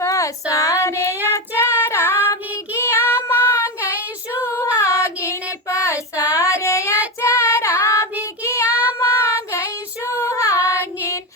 पसारे अचरा भिखिया मांगे सुहागिन पसारे अचरा भिखिया मांगे सुहागिन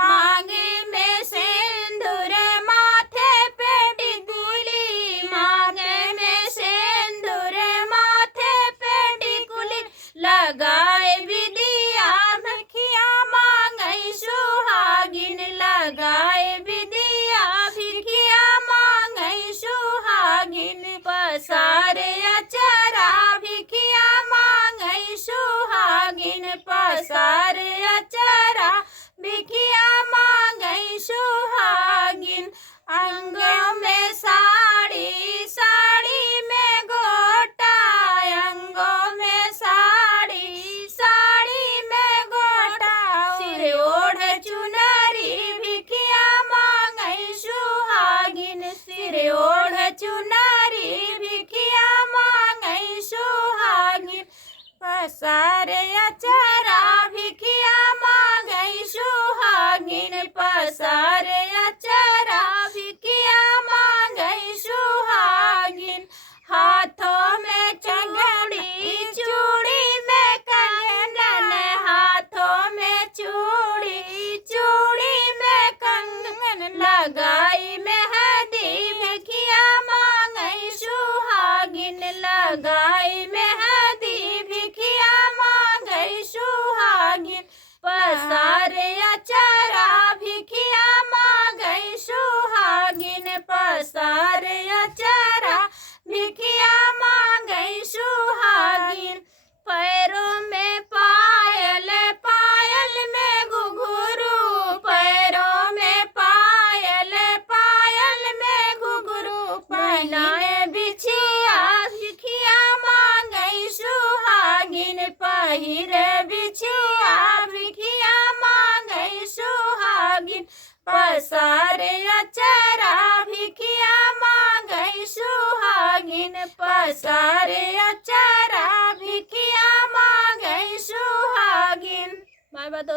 मांगे में सिंदूर माथे पे टिकुली मांगे में सिंदूर माथे पे टिकुली लगाए विदिया भिखिया मांगे सुहागिन लगाए विदिया भिखिया मांगे सुहागिन पसारे अचरा भिखिया मांगे सुहागिन पसारे अचरा भिखिया मांगे सुहागिन अंगों में साड़ी साड़ी में गोटा अंगों में साड़ी साड़ी में गोटा सिर ओढ़ चुनरी भिखिया मांगे सुहागिन सिर ओढ़ चुनरी भिखिया मांगे सुहागिन पसारे अचरा भिखिया मांगे सुहागिन पसारे अचरा भिखिया मांगे सुहागिन हाथों में चंगड़ी चूड़ी में कंगन हाथों में चूड़ी चूड़ी में कंगन लगाई मेहंदी भिखिया मांगे सुहागिन लगाई मेहंदी भिखिया मांगे सुहागिन पसारे अचरा भिखिया मांगे सुहागिन पसारे अचरा भिखिया मांगे सुहागिन पैरों में पायल पायल में घुंघरू पैरों में पायल पायल में घुंघरू पहनाए बिछिया भिखिया मांगे सुहागिन पहिर बिछिया भिखिया मांगे सुहागिन पसारे अचरा भिखिया मांगे सुहागिन पसारे अचरा भिखिया मांगे सुहागिन। बाय बाय दोस्तों।